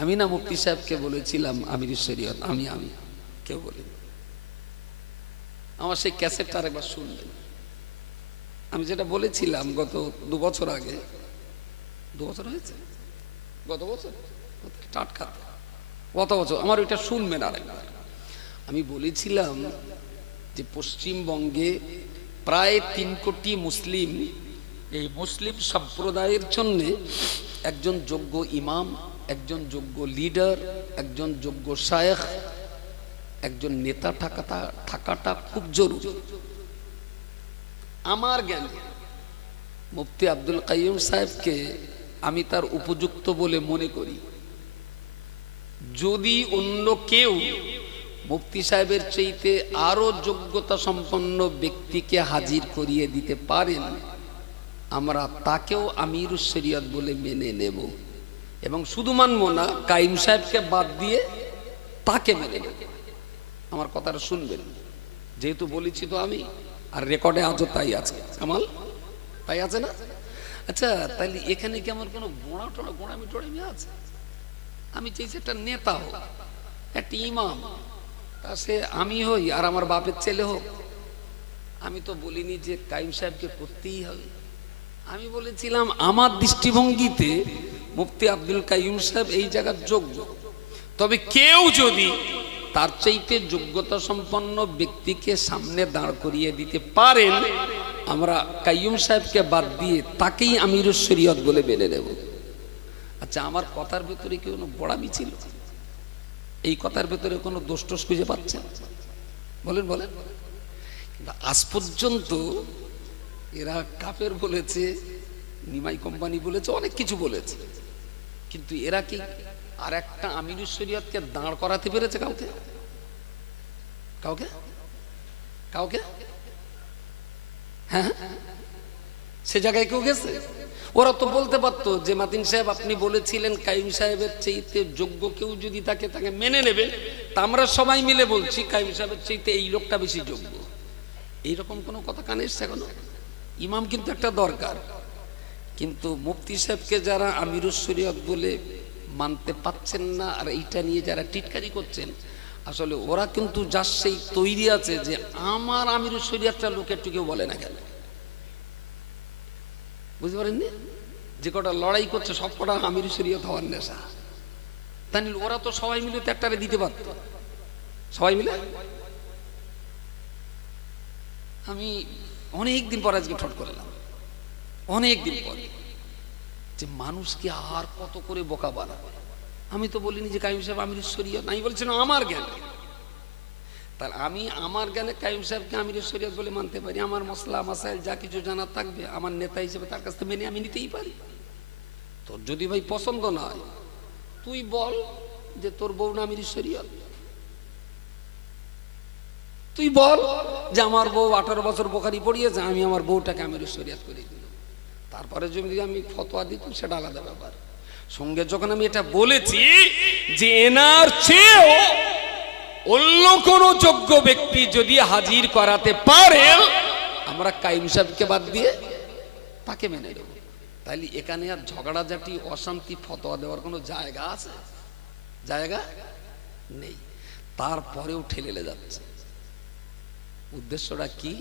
আমি না মুফতি সাহেবকে বলেছিলাম আমির শরীয়ত, আমি কেউ বলিনি। আমার সেই ক্যাসেটটা আরেকবার শুনবেন। আমি যেটা বলেছিলাম গত 2 বছর আগে, 2 বছর হয়েছে, গত বছর টাটকা, গত বছর আমার ওইটা শুনবেন আরেকবার। আমি বলেছিলাম যে পশ্চিমবঙ্গে প্রায় 3 কোটি মুসলিম, এই মুসলিম সম্প্রদায়ের জন্য একজন যোগ্য ইমাম, একজন যোগ্য লিডার, একজন যোগ্য শায়েখ, একজন নেতা থাকাটা খুব জরুরি। আমার জ্ঞানে মুফতি আব্দুল কাইয়ুম সাহেবকে আমি তার উপযুক্ত বলে মনে করি। যদি অন্য কেউ মুফতি সাহেবের চাইতে আরো যোগ্যতা সম্পন্ন ব্যক্তিকে হাজির করিয়ে দিতে পারেন, আমরা তাকেও আমিরুস শরীয়ত বলে মেনে নেব, এবং শুধু মানব না, কাইম সাহেবকে বাদ দিয়ে তাকে মেনে নেব। আমার কথাটা শুনবেন, যেহেতু বলেছি তো আমি, আর রেকর্ডে আজও তাই আছে। কামাল তাই আছে না? আচ্ছা, তাইলে এখানে কি আমার কোনো গোড়ামি টোড়ামি আছে? আমি চাইছি একটা নেতা হোক, একটা ইমাম, তা সে আমি হই আর আমার বাপের ছেলে হোক। আমি তো বলিনি যে কাইম সাহেবকে করতেই হবে। আমি বলেছিলাম আমার দৃষ্টিভঙ্গিতে মুফতি আব্দুল কাইয়ুম সাহেব এই জায়গার যোগ্য, তবে কেউ যদি তার চাইতে যোগ্যতা সম্পন্ন ব্যক্তিকে সামনে দাঁড় করিয়ে দিতে পারেন, আমরা কাইয়ুম সাহেবকে বাদ দিয়ে তাকেই আমিরুস শরীয়ত বলে মেনে নেব। আচ্ছা, আমার কথার ভেতরে কি কোনো গোড়ামি ছিল? এই কথার ভেতরে কোনো দোষ টোষ খুঁজে পাচ্ছেন? বলেন। কিন্তু আজ পর্যন্ত এরা কাফের বলেছে, নিমাই কোম্পানি বলেছে, অনেক কিছু বলেছে, কিন্তু এরা কি আর একটা আমিরুস শরীয়তকে দাঁড় করাতে পেরেছে কাউকে? হ্যাঁ, সে জায়গায় কেউ গেছে? ওরা তো বলতে পারতো যে মাতিন সাহেব আপনি বলেছিলেন কাইম সাহেবের চাইতে যোগ্য কেউ যদি তাকে মেনে নেবে, তা আমরা সবাই মিলে বলছি কাইম সাহেবের চাইতে এই লোকটা বেশি যোগ্য। এইরকম কোনো কথা কানে এসছে এখনো? ইমাম কিন্তু একটা দরকার, কিন্তু মুফতি সাহেবকে যারা আমিরুস শরীয়ত বলে মানতে পাচ্ছেন না, আর এইটা নিয়ে যারা টিটকারি করছেন, আসলে ওরা কিন্তু যার সেই তৈরি আছে যে আমার আমিরুস শরীয়তটা লোকের টুকেও বলে না কেন। বুঝতে পারেননি? যে কটা লড়াই করছে সব কটা আমিরুস শরীয়ত হওয়ার নেশা। তাই ওরা তো সবাই মিলে তো একটারে দিতে পারত, সবাই মিলে। আমি অনেকদিন পর আজকে ঠট করলাম, অনেকদিন পরে, যে মানুষকে আর কত করে বোকা বানাবে। আমি তো বলিনি যে কাইয়ুম সাহেব আমিরুস শরীয়ত, আমি বলছিলাম আমার জ্ঞানে। তাহলে আমি আমার জ্ঞানে কাইয়ুম সাহেবকে আমিরুস শরীয়ত বলে মানতে পারি। আমার মসলা মাসাইল যা কিছু জানার থাকবে, আমার নেতা হিসেবে তার কাছ থেকে মেনে আমি নিতেই পারি। তোর যদি ভাই পছন্দ না হয়, তুই বল যে তোর বউ না আমিরুস শরীয়ত। তুই বল যে আমার বউ 18 বছর বোখারি পড়িয়েছে, আমি আমার বউটাকে আমিরুস শরীয়ত করে দিই। তারপরে যদি আমি ফতোয়া দিতাম সেটা আলাদা ব্যাপার। সঙ্গে যখন আমি এটা বলেছি যে এনার চেয়েও অন্য কোন যোগ্য ব্যক্তি যদি হাজির করাতে পারে, আমরা কাইম সাহেবকে বাদ দিয়ে তাকে মেনে নেব। তাইলে এখানে আর ঝগড়াঝাটি, অশান্তি, ফতোয়া দেওয়ার কোনো জায়গা আছে? জায়গা নেই। তারপরেও ঠেলে যাচ্ছে। উদ্দেশ্যটা কি?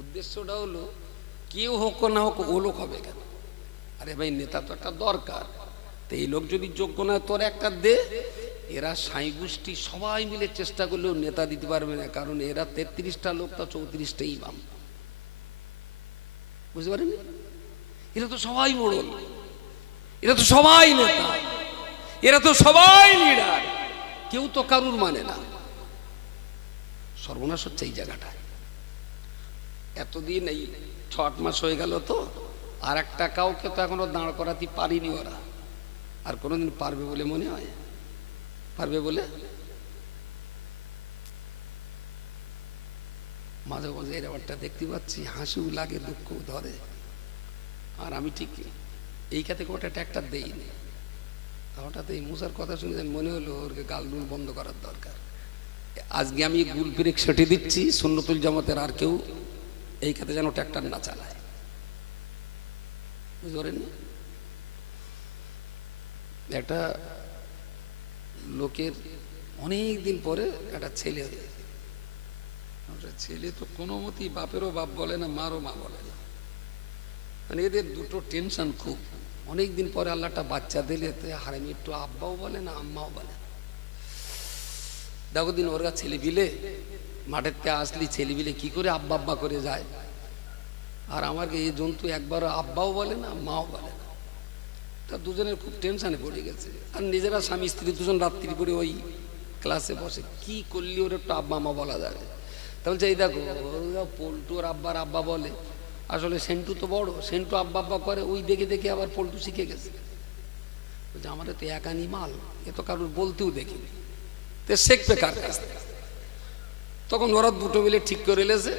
উদ্দেশ্যটা হলো কেউ হোক না হোক ও লোক হবে কেন? আরে ভাই, নেতা তো একটা দরকার। তো এই লোক যদি যোগ্য না, তোর একটা দে। এরা সাই গোষ্ঠী সবাই মিলে চেষ্টা করলেও নেতা দিতে পারবে না, কারণ এরা 33টা লোক, তা 34টা ইমাম। বুঝতে পারেন? এরা তো সবাই মোড়ল, এরা তো সবাই নেতা, এরা তো সবাই লিডার, কেউ তো কারুর মানে না। সর্বনাশ হচ্ছে এই জায়গাটায়। এতদিন এই 6-8 মাস হয়ে গেল, তো আর একটা কাউকে তো এখনো দাঁড় করাতে পারিনি ওরা। আর কোনোদিন পারবে বলে মনে হয়? পারবে বলে? মাঝে মাঝে এই ব্যাপারটা দেখতে পাচ্ছি, হাসিও লাগে, দুঃখও ধরে। আর আমি ঠিক এই খাতে ওটা ট্যাক্টার দেইনি। হঠাৎ এই মুসার কথা শুনে মনে হলো ওরকে গালগুল বন্ধ করার দরকার। আজকে আমি গুল ব্রেক সেটে দিচ্ছি, সুন্নতুল জামাতের আর কেউ এই খাতে যেন ট্র্যাক্টর না চালায়। বুঝতে পারেন? একটা লোকের অনেক দিন পরে একটা ছেলে হয়ে, ছেলে তো কোনো মতেই বাপেরও বাপ বলে না, মারও মা বলে না, মানে এদের দুটো টেনশন খুব। অনেক দিন পরে আল্লাহটা বাচ্চা দিলে হারামি একটু আব্বাও বলে না, আম্মাও বলে না। দেখো দিন ওরা ছেলে বিলে মাঠের থেকে আসলি ছেলে বিলে কি করে আব্বা আব্বা করে যায়, আর আমাকে এই জন্তু একবারও আব্বাও বলে না, মাও বলে না। তা দুজনের খুব টেনশনে পড়ে গেছে। আর নিজেরা স্বামী স্ত্রী দুজন রাত্রি করে ওই ক্লাসে বসে, কি করলি ওর একটু আব্বা মা বলা যাবে। তা বলছে এই দেখো পল্টু ওর আব্বার আব্বা বলে, আসলে সেন্টু তো বড়, সেন্টু আব্বা আব্বা করে, ওই দেখে দেখে আবার পল্টু শিখে গেছে। বলছে আমাদের তো একানি মাল, এ তো কারোর বলতেও দেখিনি, তো শিখবে কার কাছ থেকে। তখন ওরা দুটো মিলে ঠিক করে এলেছে।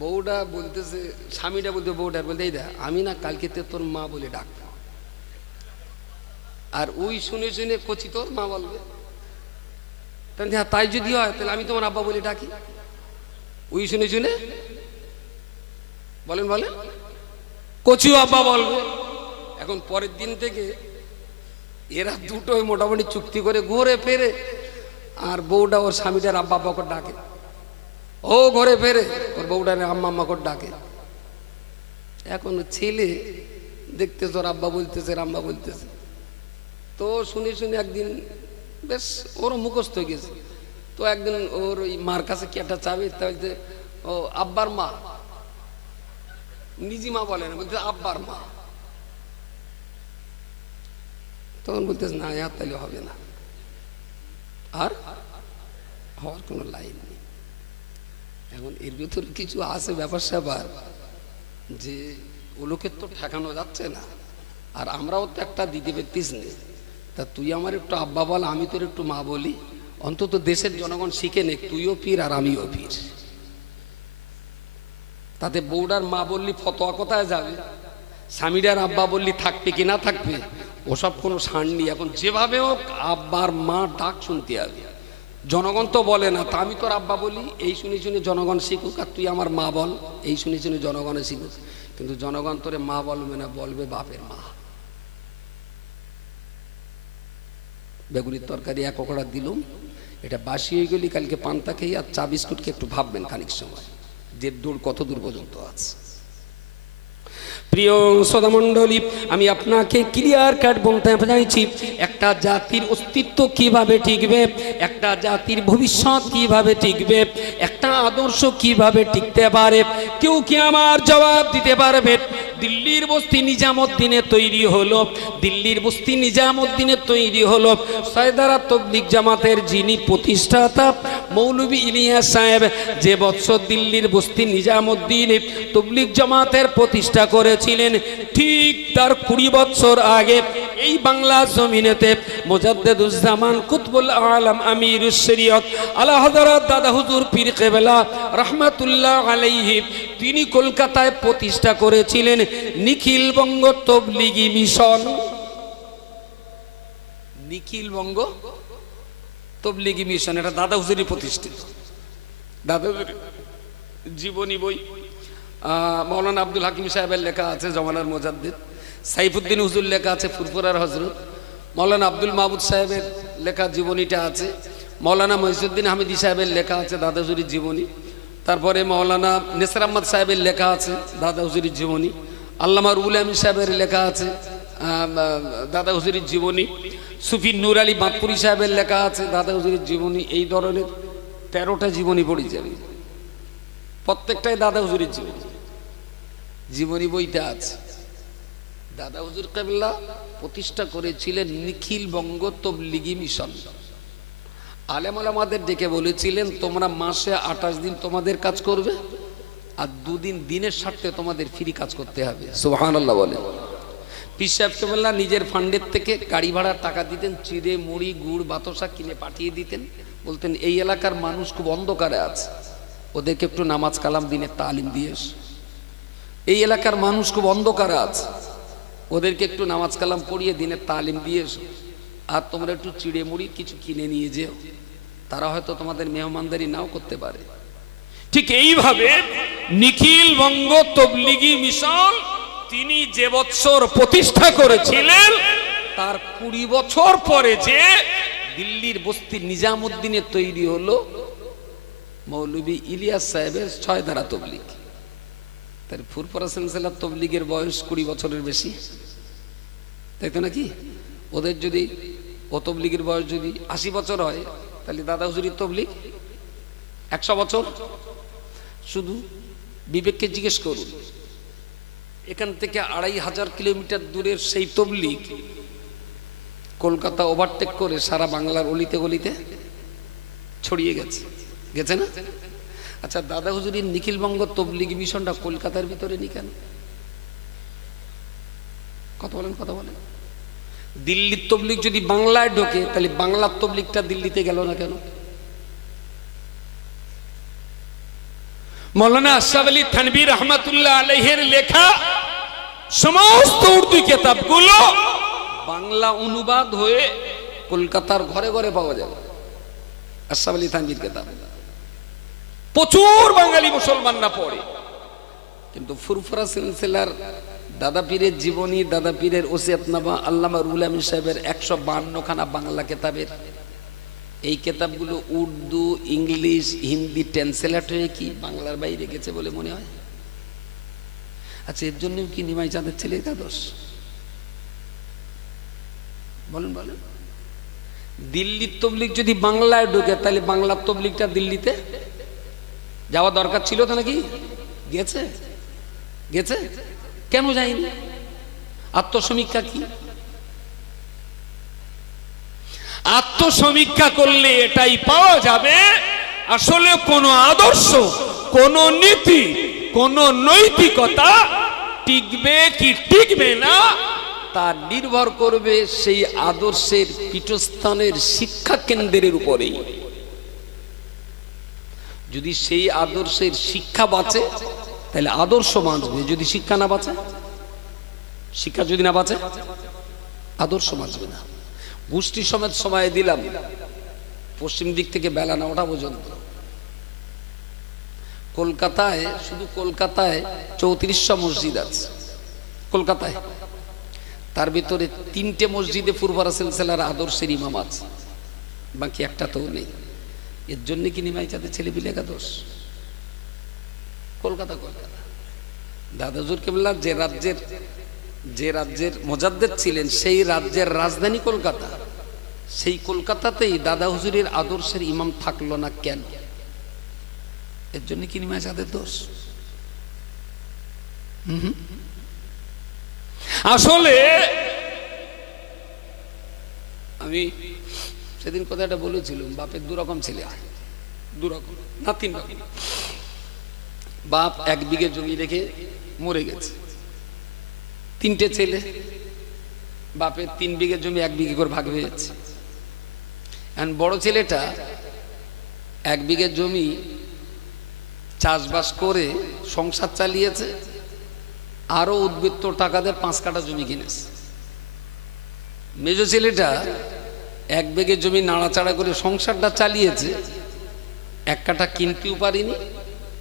বউটা বলতেছে, স্বামীটা বলতে বউটা বলতে এই দেখ আমি না কালকে তোর মা বলে ডাক, আর ওই শুনে শুনে কচি তোর মা বলবে। হ্যাঁ তাই যদি হয় তাহলে আমি তোমার আব্বা বলে ডাকি। ওই শুনে শুনে বলেন বলেন কচিও আব্বা বলবে। এখন পরের দিন থেকে এরা দুটোই মোটামুটি চুক্তি করে ঘুরে ফেরে, আর বউটা ওর স্বামীটার আব্বা আব্বা করে ডাকে, ও ঘরে ফেরে ওর বউটার আম্মা আম্মা করে ডাকে। এখন ছেলে দেখতেছে ওর আব্বা বলতেছে, আম্মা বলতেছে, তো শুনে শুনে একদিন বেশ ওরও মুখস্থ হয়ে গেছে। তো একদিন ওর ওই মার কাছে কি একটা চাবে, তা বলতে ও আব্বার মা, নিজি মা বলে না, বলতে আব্বার মা। তখন বলতেছে না আর তাহলে হবে না, আর হওয়ার কোনো লাইন নেই। এখন এর ভিতরে কিছু আছে ব্যাপার স্যাপার, যে ও লোকের তো ঠেকানো যাচ্ছে না, আর আমরাও তো একটা দিতে পারতিস নেই। তা তুই আমার একটু আব্বা বল, আমি তোর একটু মা বলি, অন্তত দেশের জনগণ শিখে নে তুইও পীর আর আমিও পীর। তাতে বউডার মা বললি ফতোয়া কোথায় যাবে, স্বামীটার আব্বা বললি থাকবে কি না থাকবে, ওসব কোনো সার নেই। এখন যেভাবে হোক আব্বার মা ডাক শুনতে হবে। জনগণ তো বলে না, তা আমি তোর আব্বা বলি, এই শুনে শুনে জনগণ শিখুক, আর তুই আমার মা বল, এই শুনে শুনে জনগণে শিখুক। কিন্তু জনগণ তোরে মা বলবে না, বলবে বাপের মা। বেগুনির তরকারি এক ওকড়া দিলুম, এটা বাসি হয়ে গেলি, কালকে পান্তা খেয়ে আর চা বিস্কুটকে একটু ভাববেন খানিক সময় যে দূর কত দূর পর্যন্ত আছে। প্রিয় শ্রোতামণ্ডলী, আমি আপনাকে ক্লিয়ার কাট বলতে চাইছি, একটা জাতির অস্তিত্ব কিভাবে টিকবে, একটা জাতির ভবিষ্যৎ কিভাবে টিকবে, একটা আদর্শ কিভাবে টিকতে পারে, কেউ কি আমার জবাব দিতে পারবে? দিল্লির বস্তি নিজামুদ্দিনে তৈরি হলো, দিল্লির বস্তি নিজামুদ্দিনে তৈরি হলো সয়দারা তবলিগ জামাতের যিনি প্রতিষ্ঠাতা মৌলভী ইলিয়াস সাহেব, যে বৎসর দিল্লির বস্তি নিজামুদ্দিনে তবলিগ জামাতের প্রতিষ্ঠা করেছিলেন, ঠিক তার 20 বছর আগে এই বাংলা জমিনেতে মুজাদ্দিদুজ্জামান কুতবুল আলম আমিরুশ শরীয়ত আলা হযরত দাদা হুজুর পীর কেবলা রাহমাতুল্লাহ আলাইহি, তিনি কলকাতায় প্রতিষ্ঠা করেছিলেন নিখিল বঙ্গ তবলিগি মিশন। নিখিল বঙ্গ তবলিগি মিশন, এটা দাদা হুজুরই প্রতিষ্ঠিত। দাদা হুজুর জীবনী বই মৌলানা আব্দুল হাকিম সাহেবের লেখা আছে, জমানার মুজাদ্দিদ। সাইফুদ্দিন হুজুর লেখা আছে, ফুরফুরার হজরত। মৌলানা আব্দুল মাহমুদ সাহেবের লেখা জীবনীটা আছে। মৌলানা মহিউদ্দিন আহমেদি সাহেবের লেখা আছে দাদা হুজুরের জীবনী। তারপরে মৌলানা নেসর আহমদ সাহেবের লেখা আছে দাদা হুজুরের জীবনী। আল্লামা রুহুল আমিন সাহেবের লেখা আছে দাদা হুজুরের জীবনী। সুফি নূর আলী বাঁকপুরি সাহেবের লেখা আছে দাদা হুজুরের জীবনী। এই ধরনের 13টা জীবনী পড়ে যাবে, প্রত্যেকটাই দাদা হুজুরের জীবনী। জীবনী বইটা আছে। দাদা হুজুর কেবলা প্রতিষ্ঠা করেছিলেন নিখিল বঙ্গ তবলিগি মিশন। আলেম ওলামাদের ডেকে বলেছিলেন, তোমরা মাসে 28 দিন তোমাদের কাজ করবে, আর 2 দিন দিনের স্বার্থে তোমাদের ফ্রি কাজ করতে হবে। সুবহানাল্লাহ বলেন। পীর সাহেব কেবলা নিজের ফান্ডের থেকে গাড়ি ভাড়ার টাকা দিতেন, চিড়ে মুড়ি গুড় বাতাসা কিনে পাঠিয়ে দিতেন। বলতেন এই এলাকার মানুষ খুব অন্ধকারে আছে, ওদেরকে একটু নামাজ কালাম দিনের তালিম দিয়ে এসো। এই এলাকার মানুষ খুব অন্ধকারে আছে, ওদেরকে একটু নামাজ কালাম পড়িয়ে দিনের তালিম দিয়ে এসো। আর তোমরা একটু চিড়ে মুড়ি কিছু কিনে নিয়ে যেও, তারা হয়তো তোমাদের মেহমানদারি নাও করতে পারে। ঠিক এইভাবে নিখিল বঙ্গ তবলিগি মিশন তিনি যে বছর প্রতিষ্ঠা করেছিলেন, তার 20 বছর পরে যে দিল্লির বস্তি নিজামুদ্দিনের তৈরি হলো মৌলভী ইলিয়াস সাহেবের 6 ধারা তবলিগ। তার ফুরফুরা সিলসিলার তবলিগের বয়স 20 বছরের বেশি, তাই তো নাকি? ওদের যদি ও তবলিগের বয়স যদি 80 বছর হয়, তাহলে দাদা হুজুরির তবলিগ 100 বছর। শুধু বিবেককে জিজ্ঞেস করুন, এখান থেকে 2500 কিলোমিটার দূরের সেই তবলিগ কলকাতা ওভারটেক করে সারা বাংলার অলিতে গলিতে ছড়িয়ে গেছে, গেছে না? আচ্ছা, দাদা হুজুরির নিখিলবঙ্গ তবলিগ মিশনটা কলকাতার ভিতরে নি কেন? কথা বলেন, কথা বলেন। দিল্লির তবলিগ যদি বাংলায় ঢোকে, তাহলে বাংলার তবলিগটা দিল্লিতে গেল না কেন? মৌলানা আশরাফ আলী থানভী রহমাতুল্লাহ আলাইহির লেখা সমস্ত উর্দু কিতাবগুলো বাংলা অনুবাদ হয়ে কলকাতার ঘরে ঘরে পাওয়া যাবে। আশরাফ আলী থানভীর কিতাব প্রচুর বাঙালি মুসলমানরা পড়ে, কিন্তু ফুরফুরা সিলসিলার দাদা পীরের জীবনী, দাদা পীরের ওসিয়তনামা, আল্লামা রুহুল আমিন সাহেবের 152 খানা বাংলা কিতাবের এই কিতাবগুলো উর্দু, ইংলিশ, হিন্দি ট্রান্সলেট হয়ে কি বাংলার বাইরে গেছে বলে মনে হয়? আচ্ছা, এর জন্য কি নিমাই চাঁদের ছেলে একাদশ? বলেন বলেন। দিল্লির তবলিগ যদি বাংলায় ঢোকে, তাহলে বাংলার তবলিগটা দিল্লিতে যাওয়া দরকার ছিল তো নাকি? গেছে, গেছে কেন যায়নি? আত্মসমীক্ষা কি? আত্মসমীক্ষা করলে এটাই পাওয়া যাবে, আসলে কোন আদর্শ, কোন নীতি, কোন নৈতিকতা টিকবে কি টিকবে না তা নির্ভর করবে সেই আদর্শের পীঠস্থানের শিক্ষা কেন্দ্রের উপরেই। যদি সেই আদর্শের শিক্ষা বাঁচে, তাহলে আদর্শ বাঁচবে। যদি শিক্ষা না বাঁচে, শিক্ষা যদি না বাঁচে, আদর্শ বাঁচবে না। গোষ্ঠী সমেত সময় দিলাম পশ্চিম দিক থেকে বেলা 9টা পর্যন্ত। কলকাতায়, শুধু কলকাতায় 3400 মসজিদ আছে কলকাতায়। তার ভিতরে 3টে মসজিদে ফুরফুরা সিলসিলার আদর্শের ইমাম আছে, বাকি একটা তো নেই। এর জন্য কি নিমাই চাঁদের ছেলে বিলে একাদশ? কলকাতা, কলকাতা। দাদা হুজুর কেবলা যে রাজ্যের মুজাদ্দিদ ছিলেন, সেই রাজ্যের রাজধানী কলকাতা। সেই কলকাতাতেই দাদা হুজুরের আদর্শের ইমাম থাকলো না কেন? এর জন্য কি নিমাই চাঁদের দোষ? আসলে আমি সেদিন কথাটা বলেছিলাম, বাপের 2 রকম ছেলে, 2 রকম না 3 রকম। বাপ 1 বিঘে জমি রেখে মরে গেছে, 3টে ছেলে, বাপের 3 বিঘে জমি 1 বিঘে করে ভাগ হয়েছে। এখন বড় ছেলেটা 1 বিঘে জমি চাষবাস করে সংসার চালিয়েছে, আরো উদ্বৃত্ত টাকা দিয়ে 5 কাঠা জমি কিনেছে। মেজো ছেলেটা 1 বিঘে জমি নাড়াচাড়া করে সংসারটা চালিয়েছে, 1 কাঠা কিনতেও পারিনি,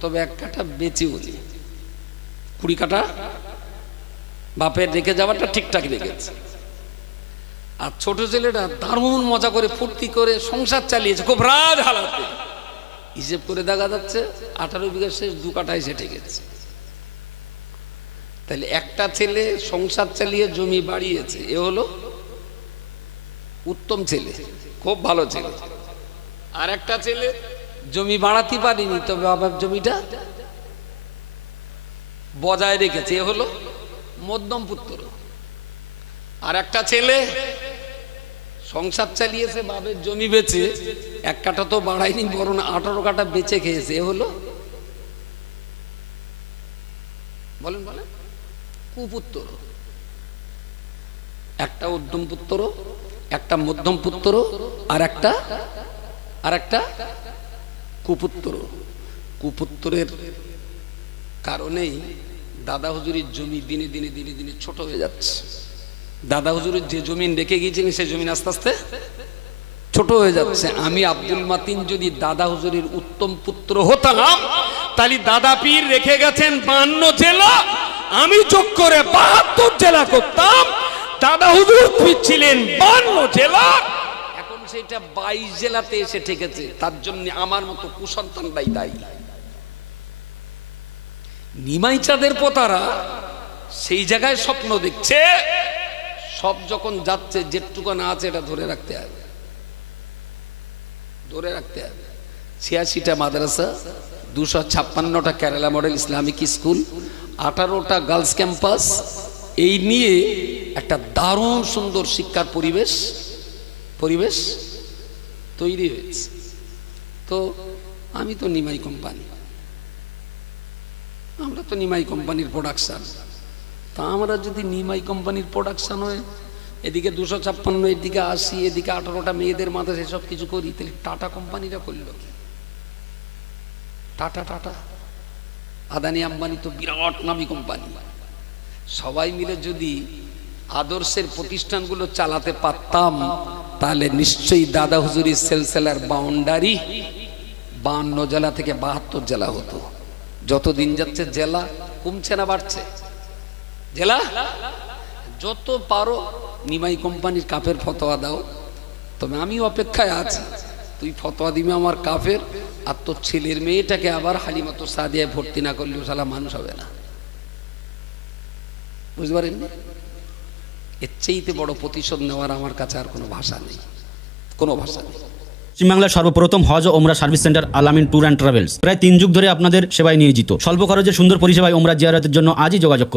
তবে 1 কাঠা বেচেও নি। 20 কাঠা বাপের রেখে যাওয়াটা ঠিকঠাক রেখেছে। আর ছোট ছেলেটা দারুণ মজা করে ফুর্তি করে সংসার চালিয়েছে খুব রাজ হালাতে। হিসেব করে দেখা যাচ্ছে 18 বিঘা শেষ 2 কাঠায় সেটে গেছে। তাহলে একটা ছেলে সংসার চালিয়ে জমি বাড়িয়েছে, এ হলো উত্তম ছেলে, খুব ভালো ছেলে। আর একটা ছেলে জমি বাড়াতে পারিনি, তবে বাবার জমিটা বজায় রেখেছে, এ হলো মধ্যম পুত্র। আর একটা ছেলে সংসার চালিয়েছে, বাবার জমি বেচে 1 কাঠা তো বাড়ায়নি, বরং 18 কাঠা বেচে খেয়েছে, এ হলো বলেন বলেন কুপুত্র। একটা উত্তম পুত্র, একটা মধ্যম পুত্র, আর একটা কুপুত্র। কুপুত্রের কারণেই দাদা হুজুরের জমি দিনে দিনে দিনে দিনে ছোট হয়ে যাচ্ছে। দাদা হুজুরের যে জমিন রেখে গিয়েছিলেন, সেই জমিন আস্তে আস্তে ছোট হয়ে যাচ্ছে। আমি আব্দুল মাতিন যদি দাদা হুজুরের উত্তম পুত্র হতাম, তাহলে দাদা পীর রেখে গেছেন 52 জেলা, আমি যোগ করে 72 জেলা করতাম। দাদা হুজুর ছিলেন 52 জেলা, এখন বলছে এটা 22 জেলাতে এসে ঠেকেছে, তার জন্য আমার মতো কুসন্তানরাই দায়ী। নিমাই চাঁদের পোতারা সেই জায়গায় স্বপ্ন দেখছে, সব যখন যাচ্ছে যেটুকানা আছে এটা ধরে রাখতে হবে, ধরে রাখতে হবে। 86টা মাদ্রাসা, 256টা কেরালা মডেল ইসলামিক স্কুল, 18টা গার্লস ক্যাম্পাস, এই নিয়ে একটা দারুণ সুন্দর শিক্ষার পরিবেশ তৈরি হয়েছে। তো আমি তো নিমাই কোম্পানি, আমরা তো নিমাই কোম্পানির প্রোডাকশান। তা আমরা যদি নিমাই কোম্পানির প্রোডাকশান হয়, এদিকে 256, এদিকে 80, এদিকে 18টা মেয়েদের মাথা সেসব কিছু করি, তাহলে টাটা কোম্পানিরা করলো কি? টাটা আদানি আম্বানি তো বিরাট নামী কোম্পানি। সবাই মিলে যদি আদর্শের প্রতিষ্ঠানগুলো চালাতে পারতাম, তাহলে নিশ্চয়ই দাদা হুজুরির সেলসেলার বাউন্ডারি 52 জেলা থেকে 72 জেলা হতো। যত দিন যাচ্ছে জেলা কমছে না বাড়ছে? জেলা যত পারো নিমাই কোম্পানির কাফের ফতোয়া দাও, তবে আমি অপেক্ষায় আছি। তুই ফতোয়া দিবি আমার কাফের, আর তোর ছেলের মেয়েটাকে আবার হালিমাতো সাদিয়ায় ভর্তি না করলেও শালা মানুষ হবে না। বুঝতে পারেন? এর চেয়েতে বড় প্রতিশোধ নেওয়ার আমার কাছে আর কোনো ভাষা নেই, কোনো ভাষা নেই। পশ্চিমবাংলার সর্বপ্রথম হজ ও ওমরা service centre Al Amin tour and travels প্রায় 3 যুগ ধরে আপনাদের সেবায় নিয়োজিত। স্বল্প খরচে সুন্দর পরিষেবায় ওমরা জিয়ারতের জন্য আজই যোগাযোগ করুন।